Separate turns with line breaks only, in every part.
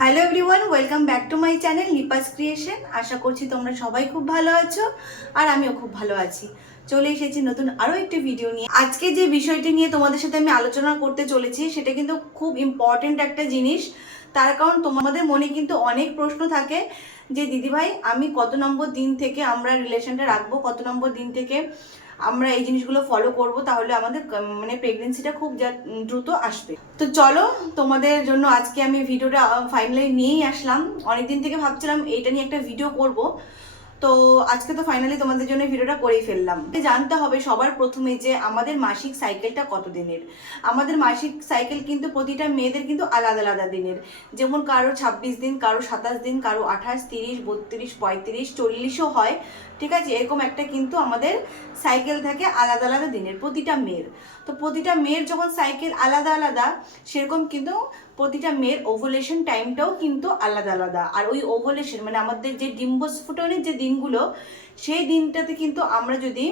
Hello everyone welcome back to my channel লিপাস creation আশা করছি তোমরা সবাই খুব ভালো আছো আর আমিও খুব ভালো আছি। চলে এসেছি নতুন আরও একটি ভিডিও নিয়ে। আজকে যে বিষয়টি নিয়ে তোমাদের সাথে আমি আলোচনা করতে চলেছি, সেটা কিন্তু খুব ইম্পর্টেন্ট একটা জিনিস। তার কারণ তোমাদের মনে কিন্তু অনেক প্রশ্ন থাকে যে, দিদিভাই, আমি কত নম্বর দিন থেকে আমরা রিলেশনটা রাখব? কত নম্বর দিন থেকে আমরা এই জিনিসগুলো ফলো করব, তাহলে আমাদের মানে প্রেগনেন্সিটা খুব দ্রুত আসবে। তো চলো, তোমাদের জন্য আজকে আমি ভিডিওটা ফাইনালি নিয়েই আসলাম। অনেকদিন থেকে ভাবছিলাম এইটা নিয়ে একটা ভিডিও করব। তো আজকে তো ফাইনালি তোমাদের জন্য ভিডিওটা করেই ফেললাম। জানতে হবে সবার প্রথমে যে আমাদের মাসিক সাইকেলটা কত দিনের আমাদের মাসিক সাইকেল কিন্তু প্রতিটা মেয়েদের কিন্তু আলাদা আলাদা দিনের। যেমন কারও ছাব্বিশ দিন, কারও সাতাশ দিন, কারও আঠাশ, তিরিশ, বত্রিশ, পঁয়ত্রিশ, চল্লিশও হয়, ঠিক আছে? এরকম একটা কিন্তু আমাদের সাইকেল থাকে আলাদা আলাদা দিনের প্রতিটা মেয়ের। তো প্রতিটা মেয়ের যখন সাইকেল আলাদা আলাদা, সেরকম কিন্তু প্রতিটা মেয়ের ওভুলেশন টাইমটাও কিন্তু আলাদা আলাদা। আর ওই ওভুলেশন মানে আমাদের যে ডিম্বস্ফুটনের যে দিনগুলো, সেই দিনটাতে কিন্তু আমরা যদি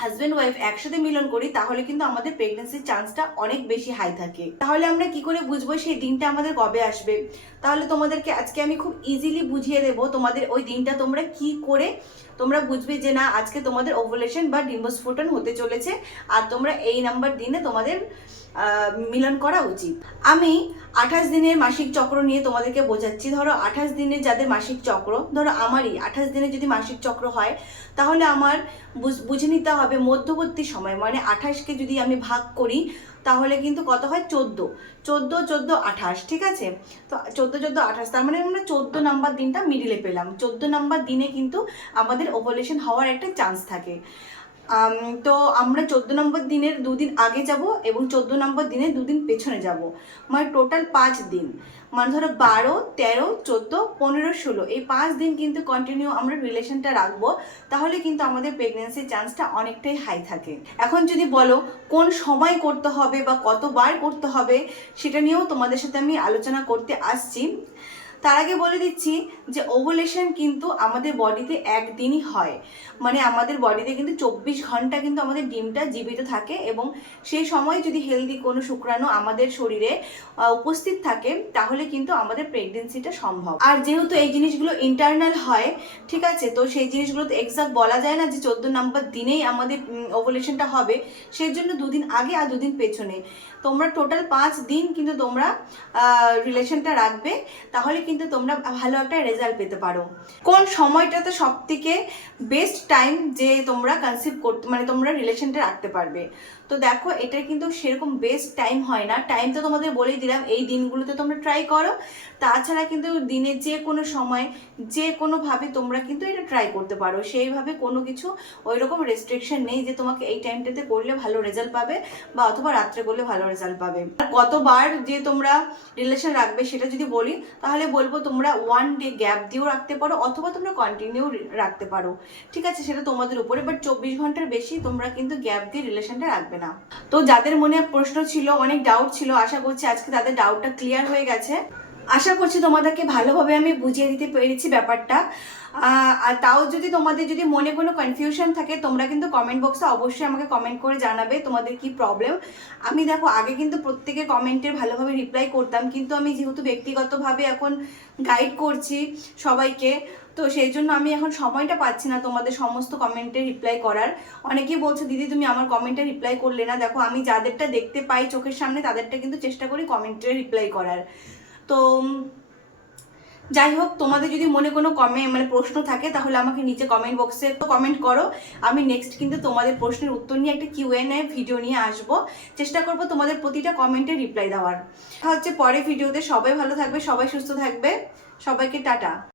হাজব্যান্ড ওয়াইফ একসাথে মিলন করি, তাহলে কিন্তু আমাদের প্রেগনেন্সির চান্সটা অনেক বেশি হাই থাকে। তাহলে আমরা কি করে বুঝব সেই দিনটা আমাদের কবে আসবে? তাহলে তোমাদেরকে আজকে আমি খুব ইজিলি বুঝিয়ে দেবো তোমাদের ওই দিনটা তোমরা কি করে তোমরা বুঝবে যে না, আজকে তোমাদের ওভুলেশন বা ডিম্বস্ফোটন হতে চলেছে, আর তোমরা এই নাম্বার দিনে তোমাদের মিলন করা উচিত। আমি আঠাশ দিনের মাসিক চক্র নিয়ে তোমাদেরকে বোঝাচ্ছি। ধরো আঠাশ দিনের যাদের মাসিক চক্র, ধরো আমারই আঠাশ দিনের যদি মাসিক চক্র হয়, তাহলে আমার বুঝ- নিতে হবে মধ্যবর্তী সময়। মানে আঠাশকে যদি আমি ভাগ করি, তাহলে কিন্তু কত হয়? চোদ্দ। চোদ্দ চোদ্দ, আঠাশ, ঠিক আছে? তো চোদ্দ চোদ্দ, আঠাশ, তার মানে আমরা চোদ্দ নাম্বার দিনটা মিডিলে পেলাম। চোদ্দ নাম্বার দিনে কিন্তু আমাদের ওভুলেশন হওয়ার একটা চান্স থাকে। তো আমরা চোদ্দ নম্বর দিনের দুদিন আগে যাব এবং চোদ্দ নম্বর দিনের দুদিন পেছনে যাব। মানে টোটাল পাঁচ দিন। মানে ধরো বারো, তেরো, চোদ্দ, পনেরো, ষোলো। এই পাঁচ দিন কিন্তু কন্টিনিউ আমরা রিলেশনটা রাখব। তাহলে কিন্তু আমাদের প্রেগনেন্সির চান্সটা অনেকটাই হাই থাকে। এখন যদি বলো, কোন সময় করতে হবে বা কতবার করতে হবে, সেটা নিয়েও তোমাদের সাথে আমি আলোচনা করতে আসছি। তার আগে বলে দিচ্ছি যে ওভুলেশন কিন্তু আমাদের বডিতে একদিনই হয়। মানে আমাদের বডিতে কিন্তু চব্বিশ ঘণ্টা কিন্তু আমাদের ডিমটা জীবিত থাকে এবং সেই সময় যদি হেলদি কোনো শুক্রাণু আমাদের শরীরে উপস্থিত থাকে, তাহলে কিন্তু আমাদের প্রেগনেন্সিটা সম্ভব। আর যেহেতু এই জিনিসগুলো ইন্টারনাল হয়, ঠিক আছে? তো সেই জিনিসগুলো তো এক্সাক্ট বলা যায় না যে চোদ্দ নাম্বার দিনেই আমাদের ওভুলেশনটা হবে। সেই জন্য দুদিন আগে আর দুদিন পেছনে। তোমরা টোটাল পাঁচ দিন কিন্তু তোমরা রিলেশনটা রাখবে। তাহলে কিন্তু তোমরা ভালো একটা রেজাল্ট পেতে পারো। কোন সময়টাতে সব থেকে বেস্ট টাইম যে তোমরা কনসিভ করতে মানে তোমরা রিলেশনটা রাখতে পারবে? তো দেখো এটা কিন্তু সেরকম বেস্ট টাইম হয় না। টাইম তো তোমাদের বলেই দিলাম, এই দিনগুলোতে তোমরা ট্রাই করো। তাছাড়া কিন্তু দিনে যে কোনো সময়, যে কোনোভাবে তোমরা কিন্তু এটা ট্রাই করতে পারো। সেইভাবে কোনো কিছু ওই রকম রেস্ট্রিকশন নেই যে তোমাকে এই টাইমটাতে করলে ভালো রেজাল্ট পাবে বা অথবা রাত্রে করলে ভালো রেজাল্ট পাবে। আর কতবার যে তোমরা রিলেশন রাখবে সেটা যদি বলি, তাহলে বলব তোমরা ওয়ান ডে গ্যাপ দিয়েও রাখতে পারো অথবা তোমরা কন্টিনিউ রাখতে পারো। ঠিক আছে, সেটা তোমাদের উপরে বাট চব্বিশ ঘণ্টার বেশি তোমরা কিন্তু গ্যাপ দিয়ে রিলেশনটা রাখবে না। তো যাদের মনে প্রশ্ন ছিল, অনেক ডাউট ছিল, আশা করছি আজকে তাদের ডাউটটা ক্লিয়ার হয়ে গেছে। আশা করছি তোমাদেরকে ভালোভাবে আমি বুঝিয়ে দিতে পেরেছি ব্যাপারটা। আর তাও যদি তোমাদের যদি মনে কোনো কনফিউশন থাকে, তোমরা কিন্তু কমেন্ট বক্সে অবশ্যই আমাকে কমেন্ট করে জানাবে তোমাদের কি প্রবলেম আমি দেখো, আগে কিন্তু প্রত্যেকের কমেন্টের ভালোভাবে রিপ্লাই করতাম, কিন্তু আমি যেহেতু ব্যক্তিগতভাবে এখন গাইড করছি সবাইকে তো সেই জন্য আমি এখন সময়টা পাচ্ছি না তোমাদের সমস্ত কমেন্টে রিপ্লাই করার। অনেকেই বলছে, দিদি, তুমি আমার কমেন্টে রিপ্লাই করলে না। দেখো, আমি যাদেরটা দেখতে পাই চোখের সামনে, তাদেরটা কিন্তু চেষ্টা করি কমেন্টে রিপ্লাই করার। তো, যাই হোক, তোমাদের যদি মনে কোনো কমে মানে প্রশ্ন থাকে, তাহলে আমাকে নিচে কমেন্ট বক্সে তো কমেন্ট করো। আমি নেক্সট কিন্তু তোমাদের প্রশ্নের উত্তর নিয়ে একটা কিউএন ভিডিও নিয়ে আসব। চেষ্টা করব তোমাদের প্রতিটা কমেন্টে রিপ্লাই দেওয়ার। হচ্ছে পরে ভিডিওতে সবাই ভালো থাকবে, সবাই সুস্থ থাকবে। সবাইকে টাটা।